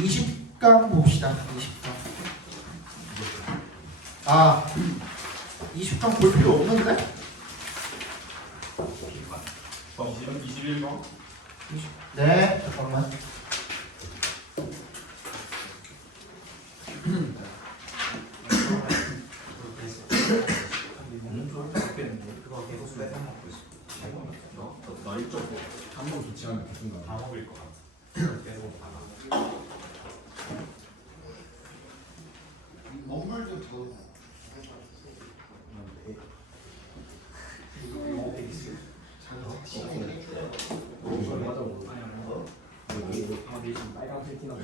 20강 봅시다. 20강. 아, 20강 볼 필요 없는데? 21번? 네, 잠깐만. 그거 계속 뺏어 먹고 있어. 나 1.5 한번 교체하면 계속 다 나. 먹을 것 같아. 계속 받아. 먹물 좀 더. 빨간 팬티나 뭐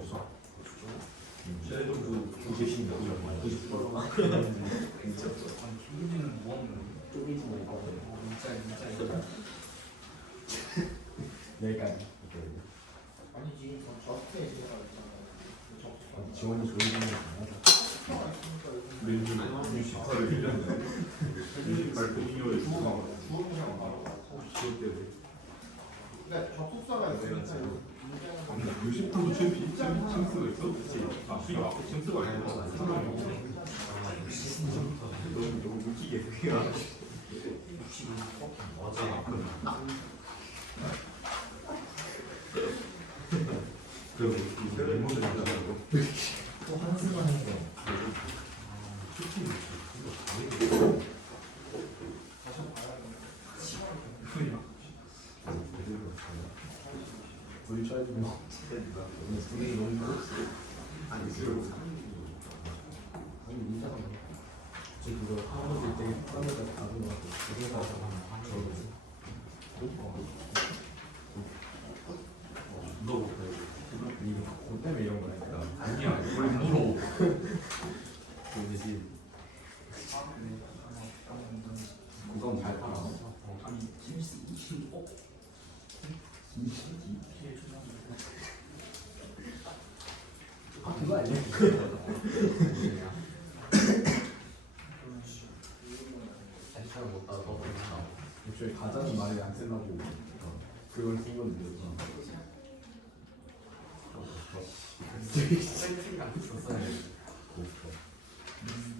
없어? 쟤도 두 개씩 넣으면 힘주는 무언가. 쪼개지 말고 진짜. 여기까지. 아니지, 저한테 얘기가 지원이 조용히 하자. 민준 64를 빌렸는데 68 동료의 주어가 지원 때문에 근데 접속사가 있으니까 유식도 챔스가 있어? 그치? 아 수가 앞에 챔스가 있어? 너무 웃기게 그게 그리고 멤버들 만나고 또 한승만 해서. 우리 차이도 뭐 분위기 너무 좋았어. 아니 인자가 제 그거 할아버지 되게 사람들까지 가는 것 같아. 그게 가서 너 이거 그 때문에 이런 거니까. 아니야 우리 물어 그 대신 그건 잘 팔아. 아니 김씨 25. 아 그거 아니야? 잘 못 따라 너 애초에 가자는 말이 안 쓰려고 그걸 쓴 건데. 생각 안 했었어요.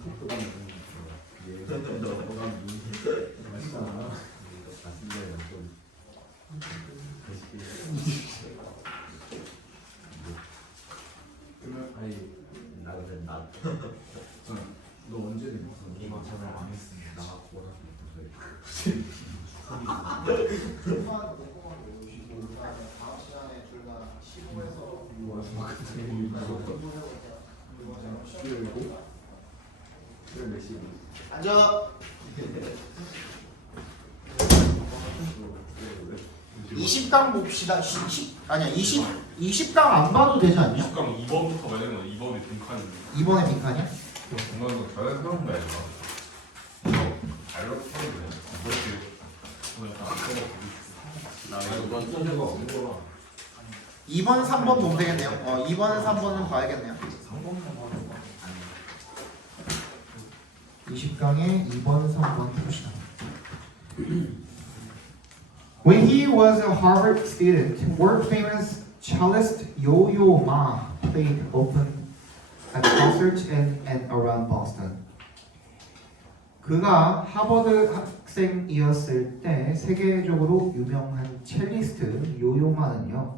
그건 얘 너가 맛있잖아. 맛있네 좀. 아니 나도 된다. 너 언제 됐어? 이거 저는 안 했습니다. 나갔고 중간 녹음하고 오시고 그다음에 다음 시간에 둘다 15에서 그래 몇 시? 앉아. 20강 봅시다. 20강 안 봐도 되지 않냐? 20강 2번부터 봐야 되는 거 2번이 빈칸인데 2번에 빈칸이야? 정말 이거 잘해서 그런 거야 이거 알로 풀어도 돼 그렇지 오늘 약간 나 이번 소주가 없는 거라. 2번, 3번 보면 되겠네요. 2번, 3번은 봐야겠네요. 20강에 2번, 3번 봅시다. When he was a Harvard student, world-famous cellist Yo-Yo Ma played often at concerts in and around Boston. 그가 하버드 학생이었을 때 세계적으로 유명한 첼리스트 요요마는요,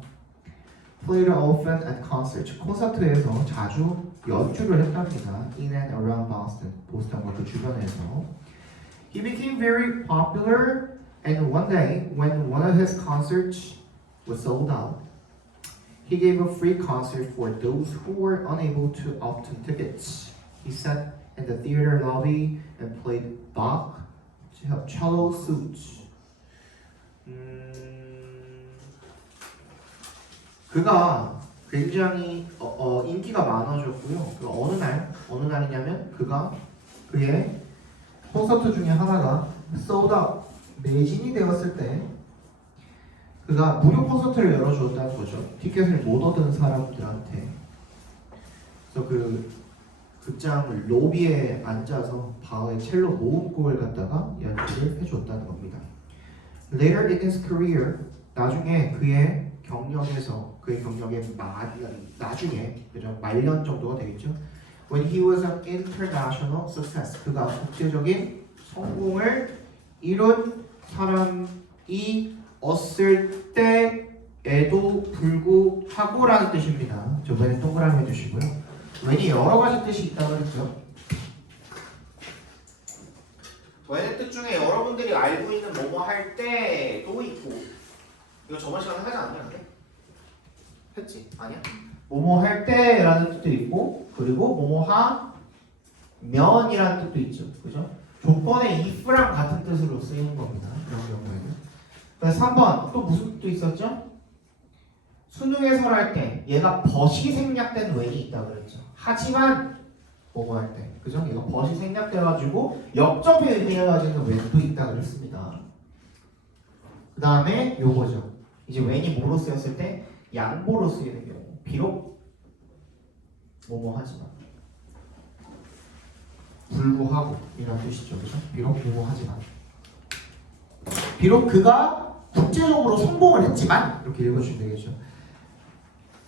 played often at concerts, 콘서트에서 자주 연주를 했답니다. In and around Boston, 보스턴과 그 주변에서. He became very popular. And one day, when one of his concerts was sold out, he gave a free concert for those who were unable to obtain tickets. He sat in the theater lobby and played Bach cello suites. 그가 굉장히 인기가 많아졌고요. 그 어느 날이냐면 그가 그의 콘서트 중에 하나가 sold out. 매진이 되었을 때 그가 무료 콘서트를 열어주었다는 거죠. 티켓을 못 얻은 사람들한테. 그래서 그 극장 로비에 앉아서 바흐의 첼로 모음곡을 갖다가 연주를 해줬다는 겁니다. Later in his career, 나중에 그의 경력에서 그의 경력의 나중에 그죠 말년 정도가 되겠죠. When he was an international success, 그가 국제적인 성공을 이룬 사람이 었을 때에도 불구하고라는 뜻입니다. 저번에 동그라미 해주시고요. when이 여러 가지 뜻이 있다고 그랬죠. when의 뜻 중에 여러분들이 알고 있는 뭐뭐 할 때도 있고, 이거 저번 시간에 하지 않았냐 그게? 했지? 아니야? 뭐뭐 할 때라는 뜻도 있고, 그리고 뭐뭐 하면이라는 뜻도 있죠. 그죠? 조건의 if랑 같은 뜻으로 쓰이는 겁니다. 이런 경우에는. 그래서 3번 또 무슨 뜻도 있었죠? 수능에서 할 때 얘가 벗이 생략된 when이 있다고 그랬죠. 하지만 뭐뭐 할 때, 그죠? 얘가 벗이 생략돼가지고 역접의 의미를 가지는 when도 있다고 그랬습니다. 그 다음에 요거죠. 이제 when이 뭐로 쓰였을 때 양보로 쓰이는 경우. 비록 뭐뭐 하지만 불구하고 이런 뜻이죠. 그죠? 비록 뭐뭐 하지만 비록 그가 국제적으로 성공을 했지만 이렇게 읽어주시면 되겠죠.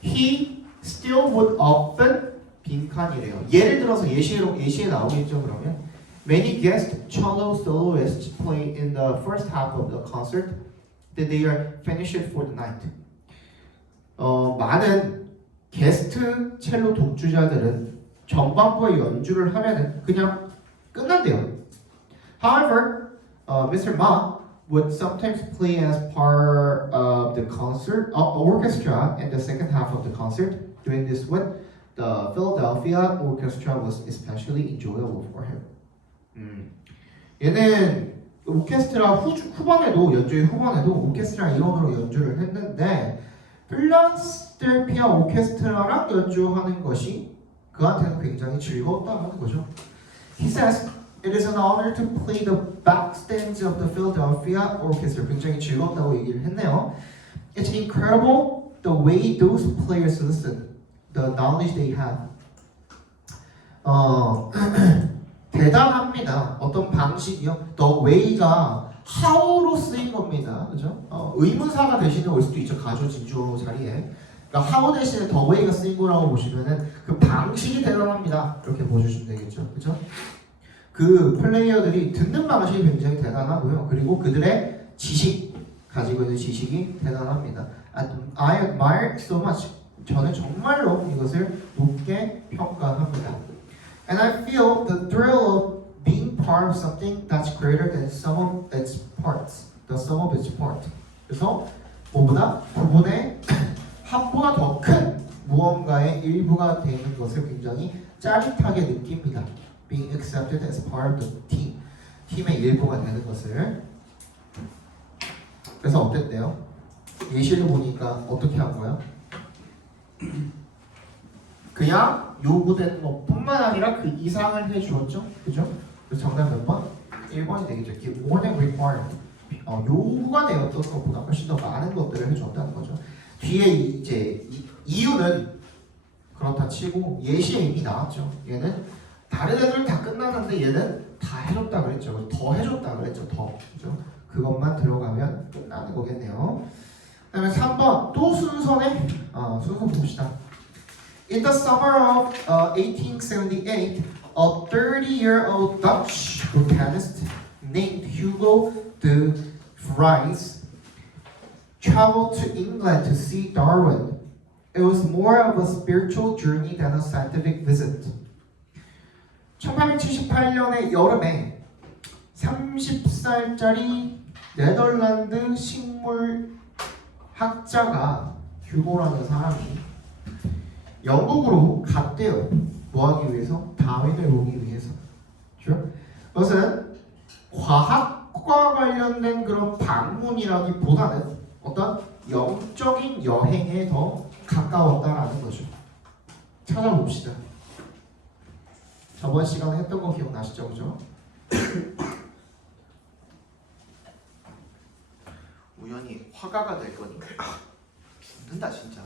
He still would often 빈칸이래요. 예를 들어서 예시에 나오겠죠. 그러면 Many guest cello soloists play in the first half of the concert that they are finished for the night. 많은 게스트 첼로 독주자들은 전반부의 연주를 하면은 그냥 끝난대요. However, Mr. Ma would sometimes play as part of the concert orchestra in the second half of the concert. Doing this with the Philadelphia Orchestra was especially enjoyable for him. 얘는 오케스트라 후반에도 연주의 후반에도 오케스트라 일원으로 연주를 했는데 필라델피아 오케스트라랑 연주하는 것이 그한테는 굉장히 즐거웠다는 거죠. He says it is an honor to play the backstands of the Philadelphia Orchestra. 굉장히 즐거웠다고 얘기를 했네요. It's incredible the way those players listen, the knowledge they have. 대단합니다. 어떤 방식이요? The way가 how로 쓰인 겁니다. 그죠? 의문사가 대신에 올 수도 있죠. 가조 진주 자리에. 그러니까 how 대신에 the way가 쓰인 거라고 보시면은 그 방식이 대단합니다. 이렇게 보여주시면 되겠죠. 그죠? 그 플레이어들이 듣는 방식이 굉장히 대단하고요. 그리고 그들의 지식, 가지고 있는 지식이 대단합니다. I admire so much. 저는 정말로 이것을 높게 평가합니다. And I feel the thrill of being part of something that's greater than some of its parts. The sum of its part. 그래서 뭐보다 부분의 합보다 더 큰 무언가의 일부가 되는 것을 굉장히 짜릿하게 느낍니다. Being accepted as part of the team. 팀의 일부가 되는 것을. 그래서 어땠대요? 예시를 보니까 어떻게 한 거야? 그냥 요구된 것뿐만 아니라 그 이상을 해주었죠, 그죠? 그래서 정답 몇 번? 1번이 되겠죠. More than required. 요구가 되었던 것보다 훨씬 더 많은 것들을 해줬다는 거죠. 뒤에 이제 이유는 그렇다 치고 예시에 이미 나왔죠. 얘는 다른 애들은 다 끝났는데 얘는 다 해줬다 그랬죠. 더 해줬다 그랬죠. 더, 그죠? 그것만 들어가면 끝나는 거겠네요. 그다음에 3번 또 순서네. 순서 봅시다. In the summer of 1878, a 30-year-old Dutch botanist named Hugo de Vries traveled to England to see Darwin. It was more of a spiritual journey than a scientific visit. 1878년의 여름에 30살짜리 네덜란드 식물학자가 휴고라는 사람이 영국으로 갔대요. 뭐 하기 위해서? 다윈을 보기 위해서. 그렇죠? 그것은 과학과 관련된 그런 방문이라기보다는 어떤 영적인 여행에 더 가까웠다라는 거죠. 찾아봅시다. 저번 시간에 했던 거 기억나시죠? 그죠? 우연히 화가가 될 거니까 죽는다 진짜.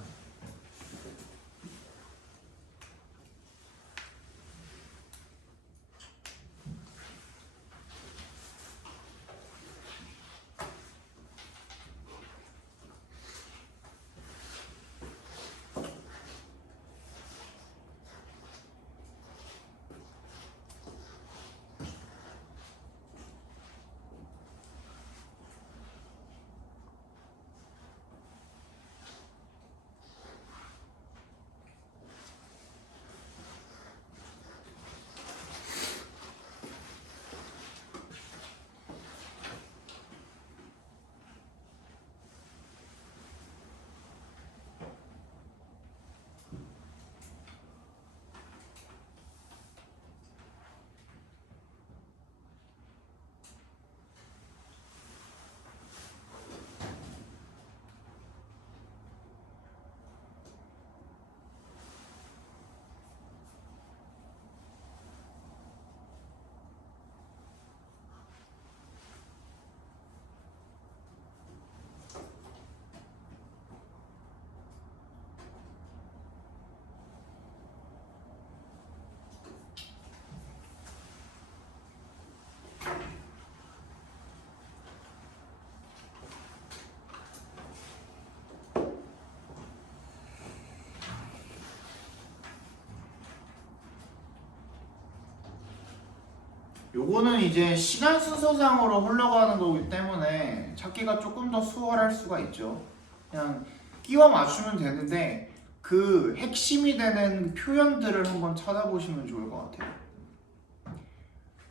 요거는 이제 시간 순서상으로 흘러가는 거기 때문에 찾기가 조금 더 수월할 수가 있죠. 그냥 끼워 맞추면 되는데 그 핵심이 되는 표현들을 한번 찾아보시면 좋을 것 같아요.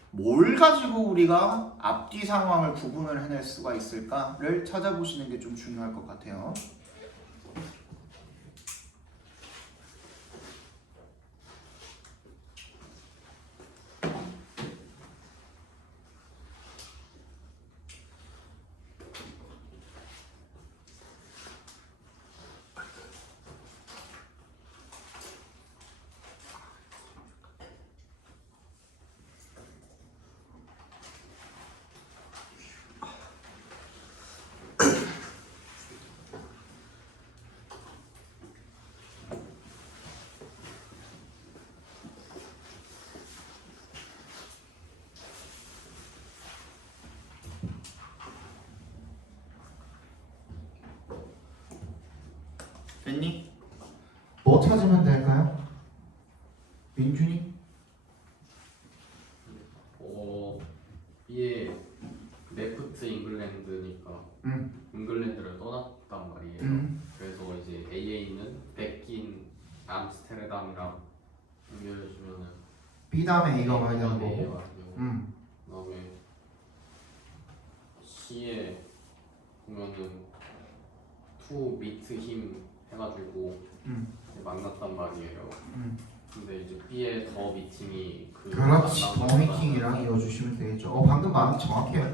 뭘 가지고 우리가 앞뒤 상황을 구분을 해낼 수가 있을까를 찾아보시는 게 좀 중요할 것 같아요. 됐니? 뭐 찾으면 될까요? 민준이? B에 레프트 잉글랜드니까 잉글랜드를 떠났단 말이에요. 그래서 이제 A에 있는 백인 암스테르담이랑 연결해주면은 B 다음에 A가 와야 되는 A가 거고. 와야 되고 그다음에 C에 보면은 to meet him 해가지고 이제 만났단 말이에요. 근데 이제 B의 더 미팅이 그렇지. 만나서 더 미팅이랑 이어주시면 되겠죠. 방금 마음이 정확해요.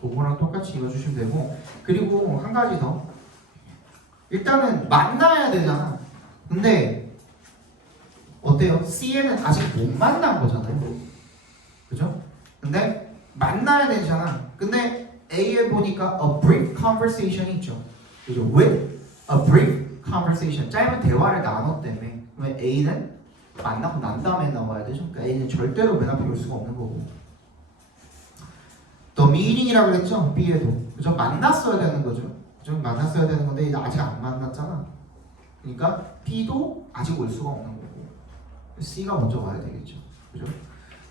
그거랑 똑같이 이어주시면 되고, 그리고 한 가지 더. 일단은 만나야 되잖아. 근데 어때요? C에는 아직 못 만난 거잖아요. 그죠? 근데 만나야 되잖아. 근데 A에 보니까 a brief conversation이 있죠. 그죠? With a brief conversation. 짧은 대화를 나눴다며. 그러면 A는 만나고 난 다음에 나와야 되죠. 그러니까 A는 절대로 맨 앞에 올 수가 없는 거고. The meeting이라고 그랬죠? B에도. 그죠? 만났어야 되는 거죠. 그죠? 만났어야 되는 건데 아직 안 만났잖아. 그러니까 B도 아직 올 수가 없는 거고. C가 먼저 와야 되겠죠. 그죠?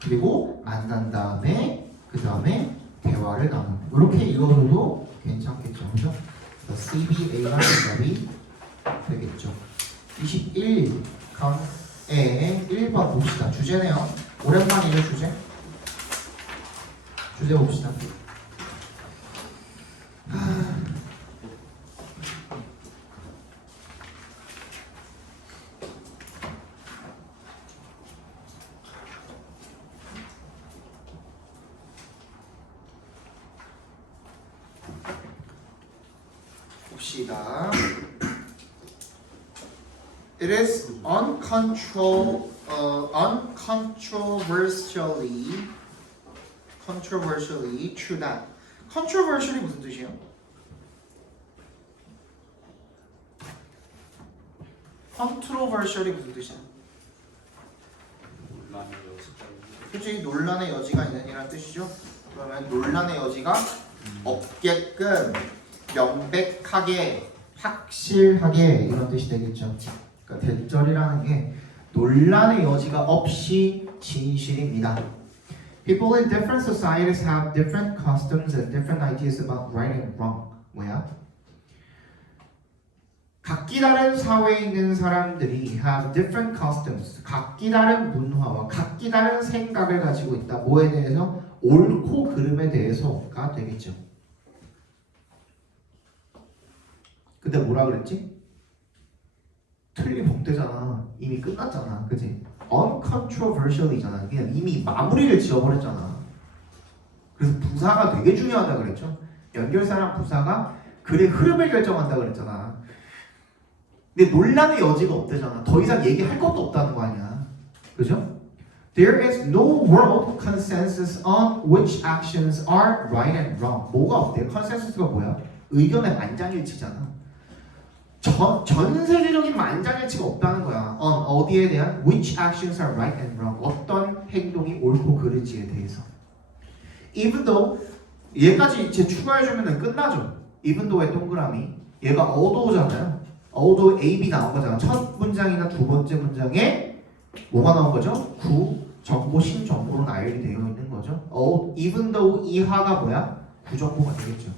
그리고 만난 다음에 그 다음에 대화를 나누는. 이렇게 이어져도 괜찮겠죠. 그죠? CBA가 대답이 되겠죠. 21에 1번 봅시다. 주제네요. 오랜만이죠, 주제. 주제 봅시다. 봅시다. It is controversially true that. controversially 무슨 뜻이에요? controversially 무슨 뜻이야? 솔직히 논란의 여지가 있는이라는 뜻이죠. 그러면 논란의 여지가 없게끔 명백하게 확실하게 이런 뜻이 되겠죠. 그러니까 대절이라는 게 논란의 여지가 없이 진실입니다. People in different societies have different customs and different ideas about right and wrong. 뭐야? 각기 다른 사회에 있는 사람들이 have different customs. 각기 다른 문화와 각기 다른 생각을 가지고 있다. 뭐에 대해서? 옳고 그름에 대해서가 되겠죠. 근데 뭐라 그랬지? 틀리면 복되잖아. 이미 끝났잖아. 그치? uncontroversial이잖아. 그냥 이미 마무리를 지어버렸잖아. 그래서 부사가 되게 중요하다 그랬죠. 연결사랑 부사가 글의 흐름을 결정한다 그랬잖아. 근데 논란의 여지가 없대잖아. 더 이상 얘기할 것도 없다는 거 아니야. 그죠? There is no world consensus on which actions are right and wrong. 뭐가 없대? 컨센서스가 뭐야? 의견의 만장일치잖아. 전 세계적인 만장일치가 없다는 거야. 어디에 대한 which actions are right and wrong. 어떤 행동이 옳고 그르지에 대해서. Even though 얘까지 이제 추가해주면 끝나죠. Even though의 동그라미. 얘가 although잖아요. although A, B 나온 거잖아. 첫 문장이나 두 번째 문장에 뭐가 나온 거죠? 구, 정보 신정보로 나열이 되어 있는 거죠. even though 이하가 뭐야? 부정보가 되겠죠.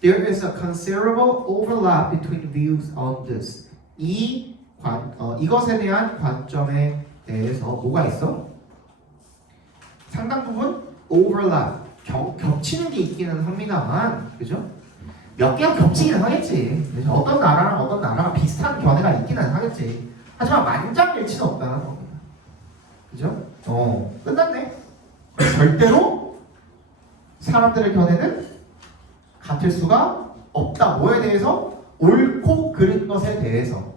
There is a considerable overlap between views on this. 이것에 대한 관점에 대해서 뭐가 있어? 상당 부분 overlap, 겹치는 게 있기는 합니다만, 그죠? 몇 개가 겹치기는 하겠지. 그죠? 어떤 나라랑 어떤 나라가 비슷한 견해가 있기는 하겠지. 하지만 만장일치는 없다는 겁니다. 그죠? 끝났네. 절대로 사람들의 견해는 같을 수가 없다. 뭐에 대해서? 옳고 그른 것에 대해서.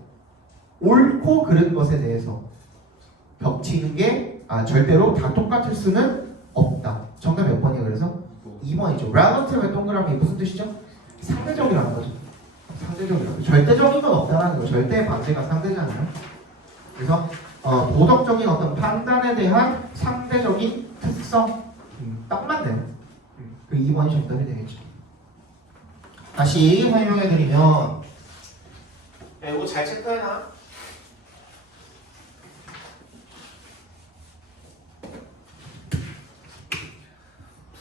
옳고 그른 것에 대해서 겹치는 게 절대로 다 똑같을 수는 없다. 정답 몇 번이에요? 그래서 2번이죠. relative의 동그라미 무슨 뜻이죠? 상대적이라는 거죠. 상대적이라고. 절대적인 건 없다라는 거죠. 절대의 반대가 상대잖아요. 그래서 도덕적인 어떤 판단에 대한 상대적인 특성 딱 맞네요. 그 2번이 정답이 되겠죠. 다시 설명해드리면 이거 잘 체크해놔.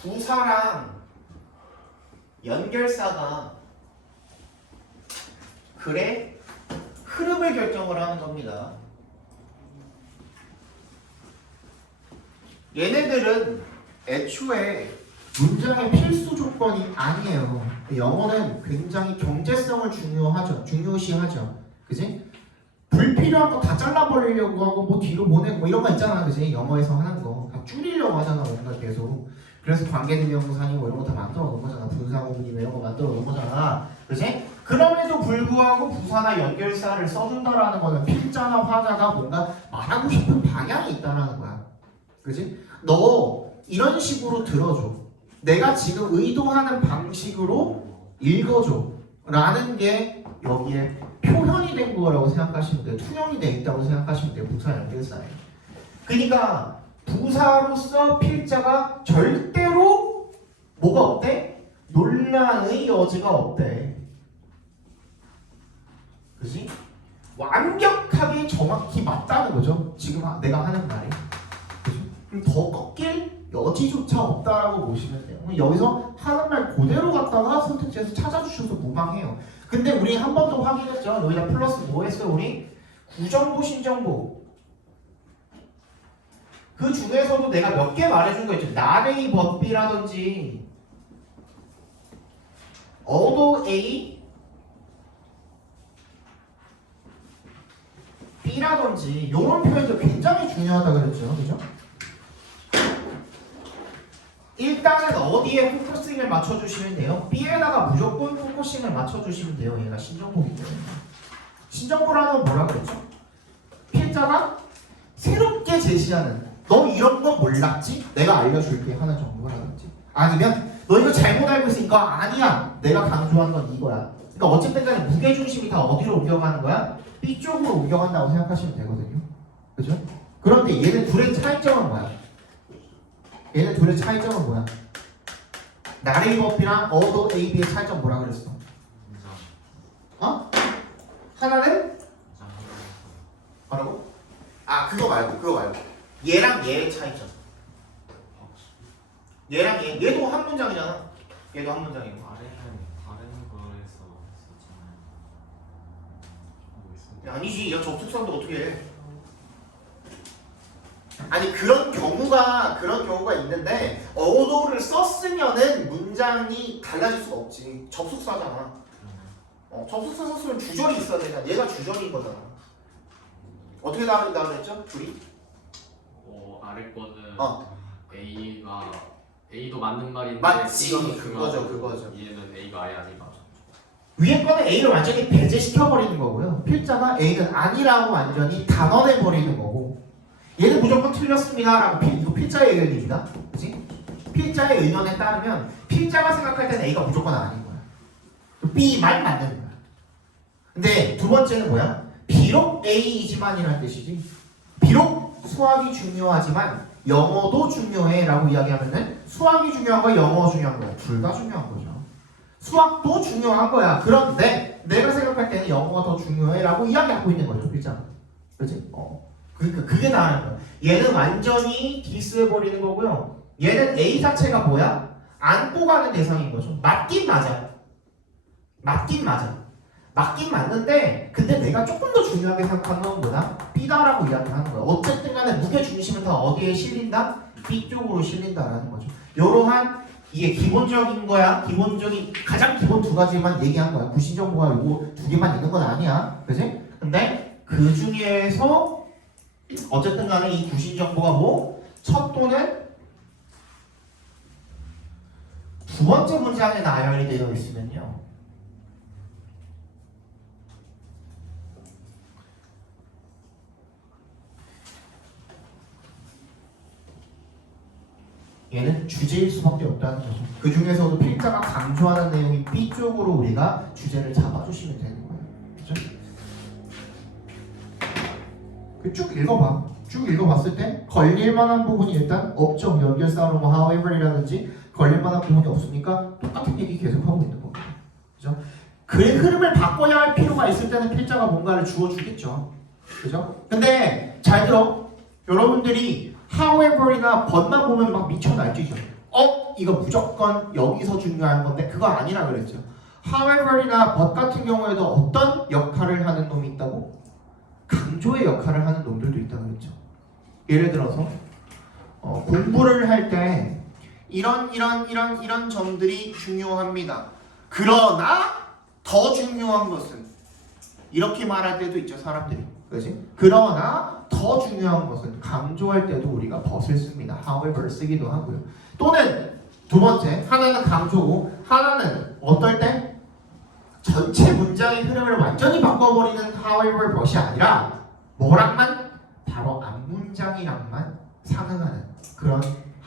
부사랑 연결사가 글의 흐름을 결정을 하는 겁니다. 얘네들은 애초에 문장의 필수 조건이 아니에요. 영어는 굉장히 경제성을 중요시하죠. 그지? 불필요한 거 다 잘라버리려고 하고 뭐 뒤로 보내고 뭐 이런 거 있잖아. 그지? 영어에서 하는 거 다 줄이려고 하잖아. 뭔가 계속. 그래서 관계대명사니 뭐 이런 거 다 만들어 놓은 거잖아. 분사구문이 이런 거 만들어 놓은 거잖아. 그지? 그럼에도 불구하고 부사나 연결사를 써준다라는 거는 필자나 화자가 뭔가 말하고 싶은 방향이 있다라는 거야. 그지? 너 이런 식으로 들어줘. 내가 지금 의도하는 방식으로 읽어줘. 라는 게 여기에 표현이 된 거라고 생각하시면 돼요. 투영이 돼 있다고 생각하시면 돼요. 부사 연결사에. 그러니까 부사로서 필자가 절대로 뭐가 없대? 논란의 여지가 없대. 그지? 완벽하게 정확히 맞다는 거죠. 지금 내가 하는 말이. 그죠? 그럼 더 꺾일 여지조차 없다라고 보시면 돼요. 여기서 하는 말 그대로 갖다가 선택지에서 찾아주셔도 무방해요. 근데 우리 한 번 더 확인했죠. 여기다 플러스 뭐 했어요? 우리 구정보, 신정보. 그 중에서도 내가 몇 개 말해준 거 있죠. not A but B라든지 although A B라든지 이런 표현도 굉장히 중요하다 그랬죠. 그죠? 일단은 어디에 포커싱을 맞춰주시면 돼요? B에다가 무조건 포커싱을 맞춰주시면 돼요. 얘가 신정보이기 때문에. 신정보라는 건 뭐라 그랬죠? 필자가 새롭게 제시하는 너 이런 거 몰랐지? 내가 알려줄게 하는 정보라 그랬지. 아니면 너 이거 잘못 알고 있어. 이거 아니야. 내가 강조하는 건 이거야. 그러니까 어쨌든 간에 무게중심이 다 어디로 옮겨가는 거야? B 쪽으로 옮겨간다고 생각하시면 되거든요. 그죠? 그런데 얘네 둘의 차이점은 뭐야? 얘네 둘의 차이점은 뭐야? 나레이버피랑 어도 AB의 차이점 뭐라 그랬어? 어? 하나는? 뭐라고? 그거 말고 얘랑 얘의 차이점. 얘랑 얘도 한 문장이잖아. 얘도 한 문장이고. 다른 거에서 썼잖아요. 아니지. 얘 접속사인데 어떻게 해? 아니 그런 경우가 있는데 어도를 썼으면은 문장이 달라질 수가 없지. 접속사잖아. 접속사 썼으면 주절이 있어야 되잖아. 얘가 주절인 거잖아. 어떻게 다른다고 그랬죠? 둘이? 아래 거는 A도 맞는 말인데 맞지. B는 그거죠. 얘는 A가 아예 아니가. 위에 거는 A를 완전히 배제시켜버리는 거고요. 필자가 A는 아니라고 완전히 단언해버리는 거고 얘는 무조건 틀렸습니다라고 이거 필자의 의견입니다. 그치? 필자의 의견에 따르면 필자가 생각할 때는 A가 무조건 아닌 거야. B만 맞는 거야. 근데 두 번째는 뭐야? 비록 A이지만이라는 뜻이지. 비록 수학이 중요하지만 영어도 중요해 라고 이야기하면은 수학이 중요한 거야? 영어가 중요한 거야? 둘 다 중요한 거죠. 수학도 중요한 거야. 그런데 내가 생각할 때는 영어가 더 중요해 라고 이야기하고 있는 거죠. 필자가. 그치? 그러니까 그게 다른 거야. 얘는 완전히 디스해버리는 거고요. 얘는 A 자체가 뭐야? 안고 가는 대상인 거죠. 맞긴 맞아. 맞긴 맞아. 맞긴 맞는데 근데 내가 조금 더 중요하게 생각하는 건 뭐다? B다라고 이야기하는 거야. 어쨌든 간에 무게 중심은 다 어디에 실린다? B 쪽으로 실린다라는 거죠. 요러한 이게 기본적인 거야. 기본적인 가장 기본 두 가지만 얘기한 거야. 구신 정보가 요거 두 개만 있는 건 아니야. 그지? 근데 그 중에서 어쨌든 간에 이 구신 정보가 뭐? 첫 또는 두 번째 문장에 나열이 되어 있으면요. 얘는 주제일 수밖에 없다는 거죠. 그 중에서도 필자가 강조하는 내용이 B 쪽으로 우리가 주제를 잡아주시면 되는 거예요. 그죠? 쭉 읽어봐. 쭉 읽어봤을 때 걸릴 만한 부분이 일단 없죠. 연결사로 뭐 however이라든지 걸릴 만한 부분이 없으니까 똑같은 얘기 계속하고 있는 겁니다. 그죠? 글의 흐름을 바꿔야 할 필요가 있을 때는 필자가 뭔가를 주어주겠죠. 그죠? 근데 잘 들어. 여러분들이 however이나 but만 보면 막 미쳐 날뛰죠. 이거 무조건 여기서 중요한 건데 그거 아니라 그랬죠. however이나 but 같은 경우에도 어떤 역할을 하는 놈이 있다고? 강조의 역할을 하는 놈들도 있다고 그랬죠. 예를 들어서 공부를 할 때 이런 점들이 중요합니다. 그러나 더 중요한 것은 이렇게 말할 때도 있죠, 사람들이. 그렇지? 그러나 더 중요한 것은 강조할 때도 우리가 but을 씁니다. however 쓰기도 하고요. 또는 두 번째, 하나는 강조고 하나는 어떨 때 전체 문장의 흐름을 완전히 바꿔버리는 however but이 아니라 뭐랑만? 바로 앞문장이랑만 상응하는 그런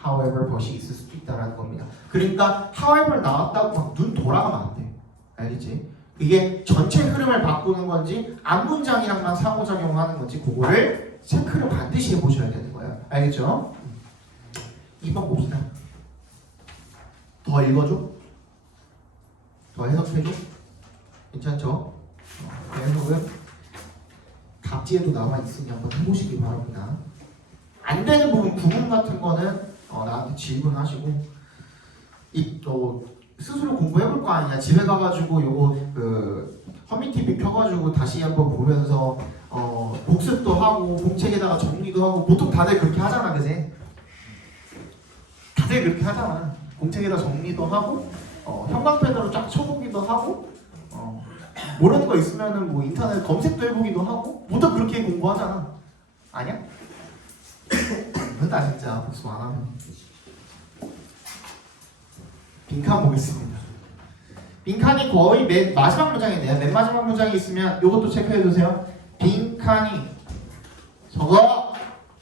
however but이 있을 수도 있다는 겁니다. 그러니까 however 나왔다고 막 눈 돌아가면 안 돼. 알겠지? 이게 전체 흐름을 바꾸는 건지 앞문장이랑만 상호작용하는 건지 그거를 체크를 반드시 해보셔야 되는 거예요. 알겠죠? 2번 봅시다. 더 읽어줘? 더 해석해줘? 괜찮죠? 해석은 답지에도 나와 있으니 한번 해보시기 바랍니다. 안 되는 부분, 구문 같은 거는 나한테 질문하시고 스스로 공부해볼 거 아니냐. 집에 가가지고 요거 허밍TV 켜가지고 다시 한번 보면서 복습도 하고 공책에다가 정리도 하고 보통 다들 그렇게 하잖아, 그지? 다들 그렇게 하잖아. 공책에다 정리도 하고 형광펜으로 쫙 쳐보기도 하고 모르는 거 있으면은 뭐 인터넷 검색도 해보기도 하고 모두 그렇게 공부하잖아. 아니야? 나 진짜 복습 안 하면 빈칸 보겠습니다. 빈칸이 거의 맨 마지막 문장인데요. 맨 마지막 문장이 있으면 이것도 체크해 주세요. 빈칸이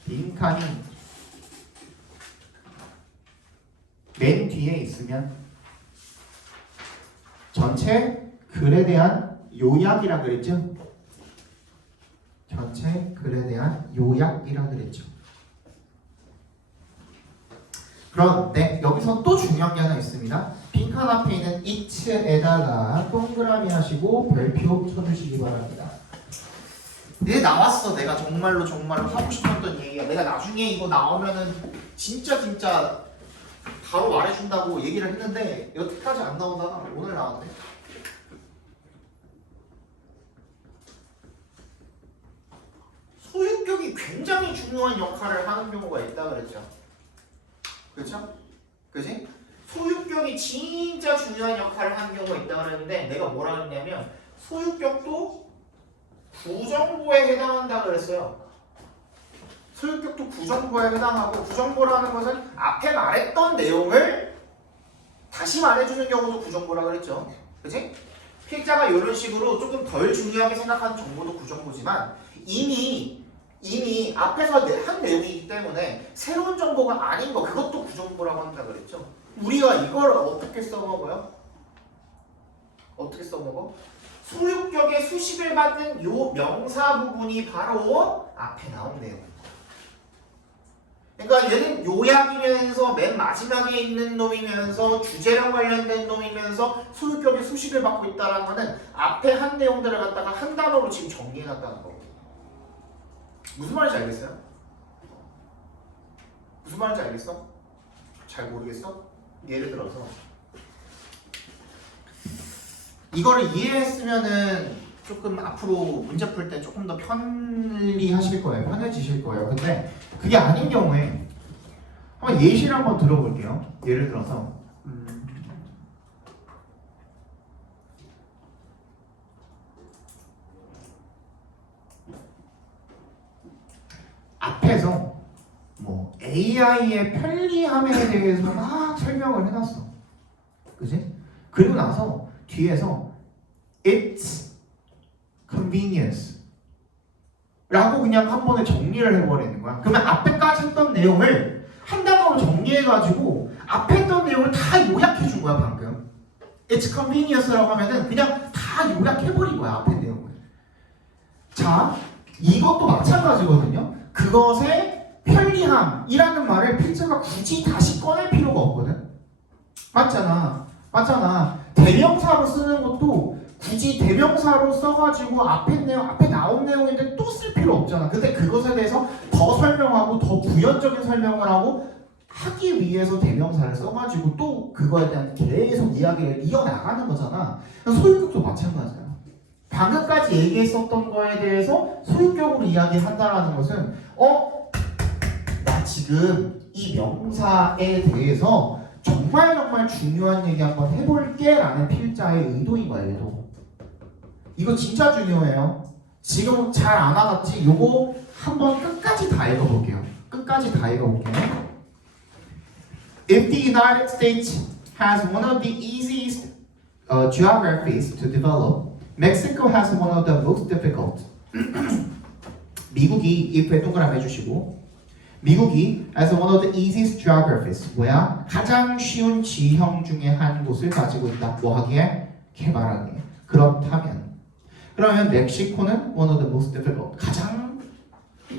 빈칸이 맨 뒤에 있으면 전체 글에 대한 요약이라 그랬죠. 전체 글에 대한 요약이라 그랬죠. 그런데 여기서 또 중요한 게 하나 있습니다. 빈칸 앞에 있는 it에다가 동그라미 하시고 별표 쳐주시기 바랍니다. 네, 나왔어. 내가 정말로 하고 싶었던 얘기가. 내가 나중에 이거 나오면은 진짜 바로 말해준다고 얘기를 했는데 여태까지 안 나오다가 오늘 나왔네. 소유격이 굉장히 중요한 역할을 하는 경우가 있다 그랬죠. 그렇죠? 그지? 소유격이 진짜 중요한 역할을 하는 경우가 있다 그랬는데 내가 뭐라 그랬냐면 소유격도 구정보에 해당한다 그랬어요. 소유격도 구정보에 해당하고 구정보라는 것은 앞에 말했던 내용을 다시 말해주는 경우도 구정보라 그랬죠. 그치? 필자가 이런 식으로 조금 덜 중요하게 생각하는 정보도 구정보지만 이미 앞에서 한 내용이기 때문에 새로운 정보가 아닌 거 그것도 구정보라고 한다 그랬죠. 우리가 이걸 어떻게 써먹어요? 어떻게 써먹어? 소유격의 수식을 받는 요 명사 부분이 바로 앞에 나온 내용입니다. 그러니까 얘는 요약이면서 맨 마지막에 있는 놈이면서 주제랑 관련된 놈이면서 소유격의 수식을 받고 있다는 거는 앞에 한 내용들을 갖다가 한 단어로 지금 정리해놨다는 거고. 무슨 말인지 알겠어요? 무슨 말인지 알겠어? 잘 모르겠어? 예를 들어서 이거를 이해했으면은 조금 앞으로 문제 풀 때 조금 더 편리하실 거예요. 편해지실 거예요. 근데 그게 아닌 경우에 한번 예시를 한번 들어볼게요. 예를 들어서 앞에서 뭐 AI의 편리함에 대해서 막 설명을 해놨어. 그지? 그리고 나서 뒤에서 It's convenience 라고 그냥 한 번에 정리를 해버리는 거야. 그러면 앞에까지 했던 내용을 한 단어로 정리해가지고 앞에 했던 내용을 다 요약해준 거야 방금. It's convenience라고 하면은 그냥 다 요약해버린 거야 앞에 내용을. 자, 이것도 마찬가지거든요. 그것의 편리함이라는 말을 필자가 굳이 다시 꺼낼 필요가 없거든. 맞잖아. 대명사로 쓰는 것도 굳이 대명사로 써가지고 앞에 나온 내용인데 또 쓸 필요 없잖아. 근데 그것에 대해서 더 설명하고 더 부연적인 설명을 하기 위해서 대명사를 써가지고 또 그거에 대한 계속 이야기를 이어나가는 거잖아. 소유격도 마찬가지야. 방금까지 얘기했었던 거에 대해서 소유격으로 이야기한다라는 것은 나 지금 이 명사에 대해서 정말 중요한 얘기 한번 해볼게 라는 필자의 의도인 거예요. 의도. 이거 진짜 중요해요. 지금 잘 안 와봤지? 요거 한번 끝까지 다 읽어볼게요. If the United States has one of the easiest geographies to develop, Mexico has one of the most difficult. 미국이 if에 동그라미 해주시고 미국이 as one of the easiest geographies 뭐야? 가장 쉬운 지형 중에 한 곳을 가지고 있다. 뭐 하기에? 개발하기에. 그러면 멕시코는 one of the most difficult 가장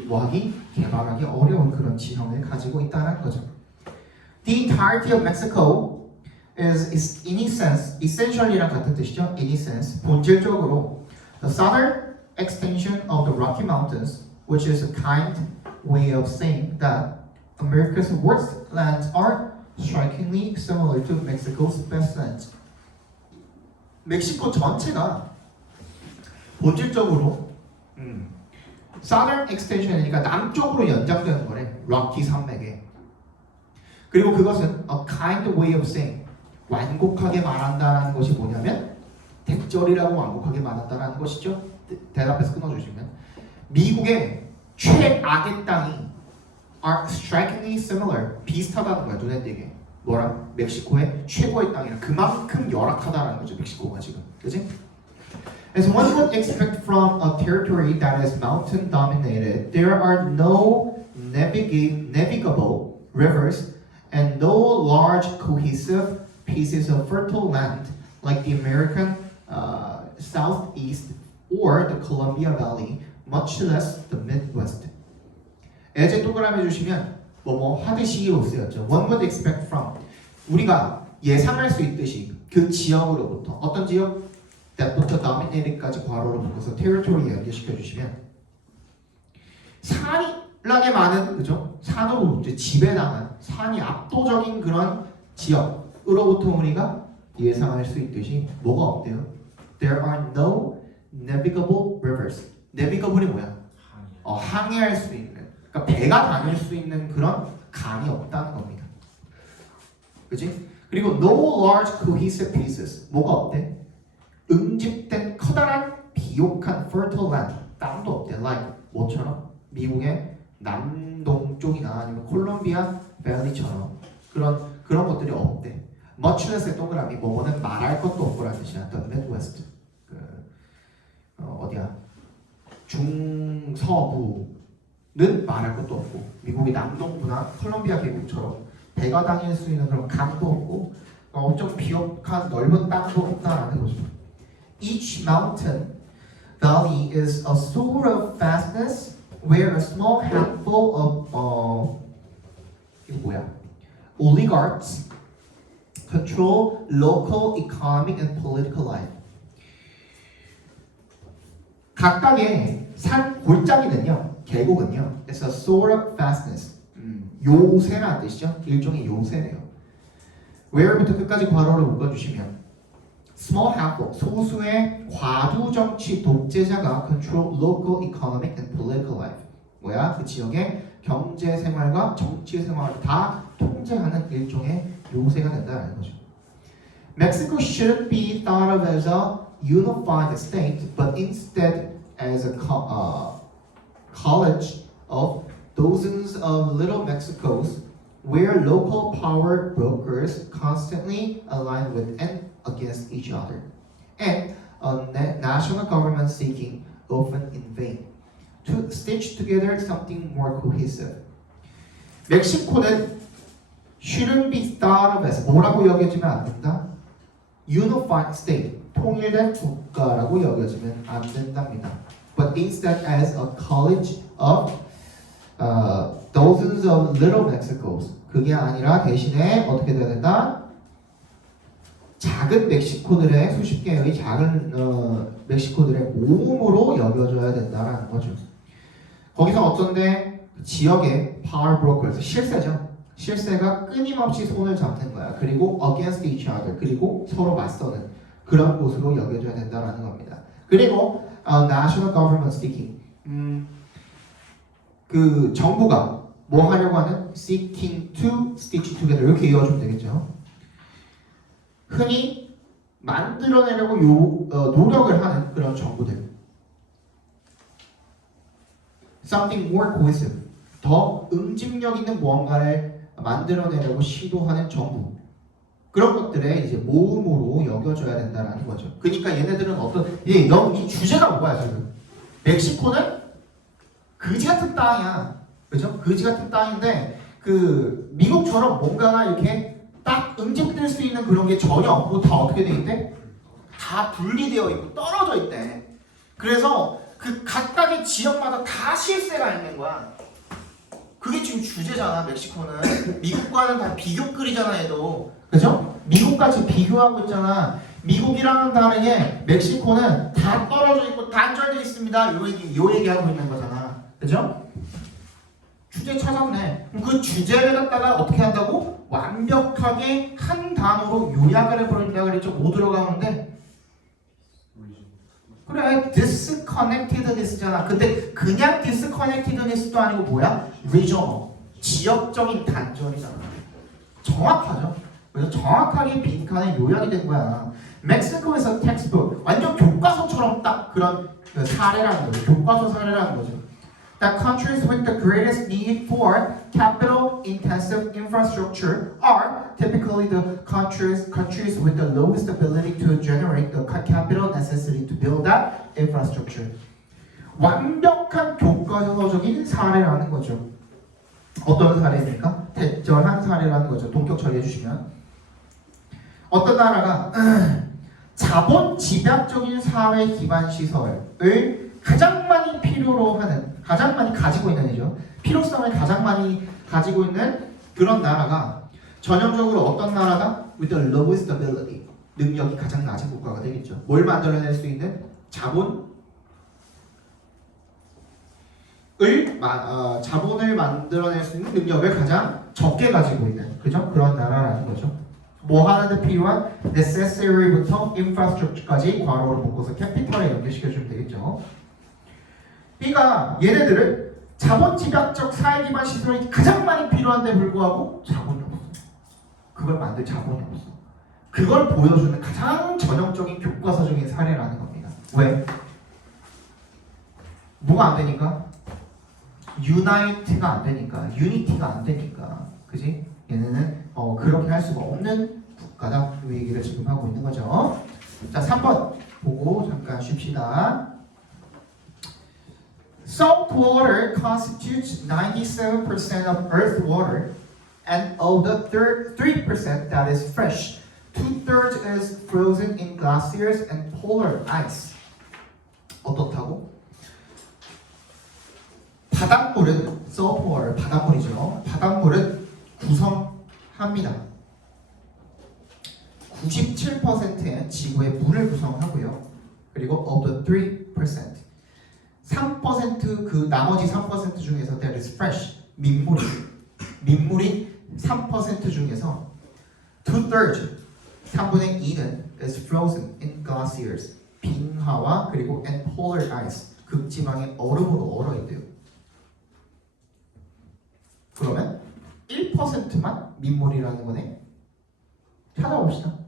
뭐하기? 개발하기 어려운 그런 지형을 가지고 있다는 거죠. The entirety of Mexico is in essence, essentially랑 같은 뜻이죠. In essence, 본질적으로 the southern extension of the Rocky Mountains, which is a kind way of saying that America's worst lands are strikingly similar to Mexico's best lands. 멕시코 전체가 본질적으로 southern extension이니까 남쪽으로 연장되는 거래. 럭키 산맥에. 그리고 그것은 a kind way of saying 완곡하게 말한다는 것이 뭐냐면 대절이라고 완곡하게 말한다는 것이죠. 대답해서 끊어주시면 미국의 최악의 땅이 are strikingly similar 비슷하다는 거야. 눈에 띄게 뭐라? 멕시코의 최고의 땅이라 그만큼 열악하다는 거죠. 멕시코가 지금 그치? As one would expect from a territory that is mountain dominated, there are no navigable rivers and no large cohesive pieces of fertile land like the American Southeast or the Columbia Valley, much less the Midwest. 예제 동그라미 해주시면 뭐뭐 하듯이로 쓰였죠. One would expect from 우리가 예상할 수 있듯이 그 지역으로부터 어떤 지역? that부터 dominated까지 괄호로 묶어서 territory 연결시켜 주시면 산이라게 많은 그죠? 산으로 이제 지배당한 산이 압도적인 그런 지역으로부터 우리가 예상할 수 있듯이 뭐가 없대요? There are no navigable rivers. navigable이 뭐야? 항해할 수 있는 그러니까 배가 다닐 수 있는 그런 강이 없다는 겁니다. 그치? 그리고 no large cohesive pieces. 뭐가 없대? 응집된 커다란 비옥한 fertile land. 땅도 없대. like 뭐처럼? 미국의 남동쪽이나 아니면 콜롬비아 밸리처럼 그런 것들이 없대. much less의 동그라미 뭐뭐는 말할 것도 없고라는 뜻이야. The Midwest. 어디야? 중서부는 말할 것도 없고 미국의 남동부나 콜롬비아 계곡처럼 배가 다닐 수 있는 그런 강도 없고 엄청 비옥한 넓은 땅도 없다라는 거죠. Each mountain valley is a sort of fastness where a small handful of 이거 뭐야? oligarchs control local economic and political life. 각각의 산 골짜기는요 계곡은요, it's a sort of fastness. 요새라는 뜻이죠. 일종의 요새래요. where부터 끝까지 괄호를 묶어주시면 small handful, 소수의 과두 정치 독재자가 control local economic and political life. 뭐야? 그 지역의 경제 생활과 정치 생활을 다 통제하는 일종의 요새가 된다는 거죠. Mexico shouldn't be thought of as a unified state, but instead as a college of dozens of little Mexicos where local power brokers constantly align with and against each other, and a national government seeking, often in vain, to stitch together something more cohesive. 멕시코는 shouldn't be thought of as 뭐라고 여겨지면 안 된다? Unified state, 통일된 국가라고 여겨지면 안 된답니다. But instead as a college of dozens of little Mexicos. 그게 아니라 대신에 어떻게 돼야 된다? 작은 멕시코들의 수십 개의 작은 멕시코들의 모음으로 여겨져야 된다라는 거죠. 거기서 어쩐데 지역의 power brokers, 실세죠. 실세가 끊임없이 손을 잡는 거야. 그리고 against each other, 그리고 서로 맞서는 그런 곳으로 여겨져야 된다라는 겁니다. 그리고 national government seeking, 그 정부가 뭐 하려고 하는 seeking to stitch together 이렇게 이어주면 되겠죠. 흔히 만들어내려고 노력을 하는 그런 정부들. Something more cohesive, 더 응집력 있는 무언가를 만들어내려고 시도하는 정부. 그런 것들의 이제 모음으로 여겨줘야 된다는 거죠. 그러니까 얘네들은 이 주제가 뭐야 지금? 멕시코는 그지 같은 땅이야, 그죠? 그지 같은 땅인데 그 미국처럼 뭔가가 이렇게 딱 응집될 수 있는 그런 게 전혀 없고 다 어떻게 돼 있대? 다 분리되어 있고 떨어져 있대. 그래서 그 각각의 지역마다 다 실세가 있는 거야. 그게 지금 주제잖아. 멕시코는 미국과는 다 비교급이잖아 얘도, 그죠? 미국까지 비교하고 있잖아. 미국이랑은 다르게 멕시코는 다 떨어져 있고 단절되어 있습니다. 요 얘기하고 있는 거잖아, 그죠? 주제 찾았네. 그럼 그 주제를 갖다가 어떻게 한다고? 완벽하게 한 단어로 요약을 해버린다 그랬죠. 뭐 들어가는데? 그래, disconnectedness잖아. 근데 그냥 disconnectedness도 아니고 뭐야? regional, 지역적인 단절이잖아. 정확하죠? 그래서 정확하게 빈칸에 요약이 된 거야. 멕시코에서 텍스트북, 완전 교과서처럼 딱 그런 사례라는 거죠. 교과서 사례라는 거죠. That countries with the greatest need for capital-intensive infrastructure are typically the countries with the lowest ability to generate the capital necessary to build that infrastructure. 완벽한 교과서적인 사례라는 거죠. 어떤 사례입니까? 대절한 사례라는 거죠. 동격 처리해 주시면. 어떤 나라가 자본 집약적인 사회 기반 시설을 가장 많이 필요로 하는, 가장 많이 가지고 있는 이죠. 필요성을 가장 많이 가지고 있는 그런 나라가 전형적으로 어떤 나라가 with the lowest ability, 능력이 가장 낮은 국가가 되겠죠. 뭘 만들어낼 수 있는 자본을 자본을 만들어낼 수 있는 능력을 가장 적게 가지고 있는, 그죠? 그런 나라라는 거죠. 뭐 하는데 필요한 necessary부터 infrastructure까지 괄호를 묶어서 캐피털에 연결시켜주면 되겠죠. B가 얘네들은 자본 집약적 사회 기반 시설이 가장 많이 필요한데 불구하고 자본이 없어. 그걸 만들 자본이 없어. 그걸 보여주는 가장 전형적인 교과서적인 사례라는 겁니다. 왜? 뭐가 안 되니까? unite가 안 되니까, unity가 안 되니까, 그지? 얘네는 그렇게 할 수가 없는 국가다. 그 얘기를 지금 하고 있는 거죠. 자, 3번 보고 잠깐 쉽시다. Salt water constitutes 97% of earth water, and of the 3% that is fresh, 2/3 is frozen in glaciers and polar ice. 어떻다고? 바닷물은 salt water, 바닷물이죠. 바닷물은 구성합니다. 97%의 지구의 물을 구성하고요. 그리고 of the 3%, 3% 그 나머지 3% 중에서 there is fresh 민물이 3% 중에서 2/3 3분의 2는 is frozen in glaciers 빙하와 그리고 and polar ice 극지방의 얼음으로 얼어있대요. 그러면 1%만 민물이라는 거네. 찾아봅시다.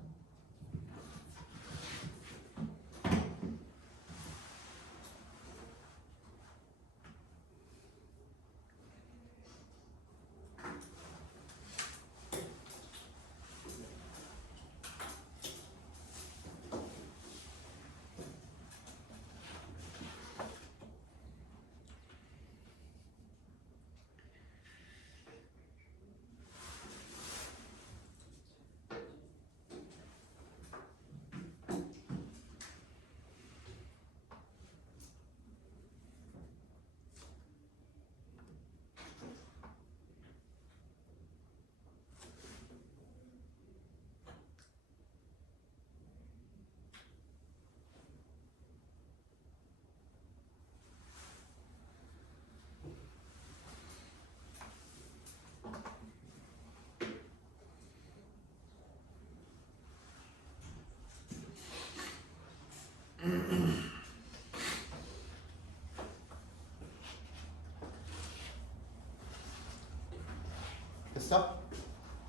됐어?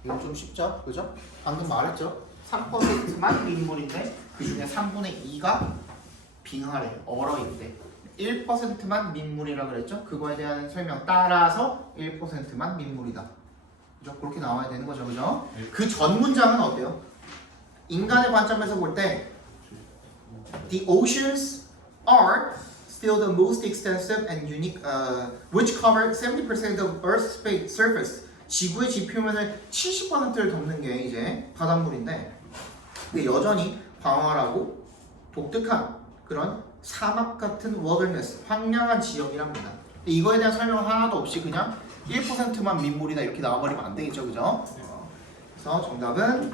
이거 좀 쉽죠? 그죠? 방금 말했죠? 3%만 민물인데 그 중에 3분의 2가 빙하래, 얼어있대. 1%만 민물이라 그랬죠? 그거에 대한 설명 따라서 1%만 민물이다. 그죠? 그렇게 나와야 되는 거죠, 그죠? 그 전 문장은 어때요? 인간의 관점에서 볼 때 The oceans are still the most extensive and unique, which cover 70% of Earth's surface. 지구의 지표면을 70%를 덮는 게 이제 바닷물인데, 근데 여전히 광활하고 독특한 그런 사막 같은 wilderness, 황량한 지역이랍니다. 근데 이거에 대한 설명 하나도 없이 그냥 1%만 민물이다 이렇게 나와버리면 안 되겠죠, 그죠? 그래서 정답은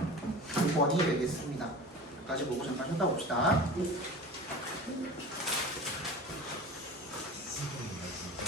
9번이 되겠습니다. 여기까지 보고 잠깐 쉬었다 봅시다.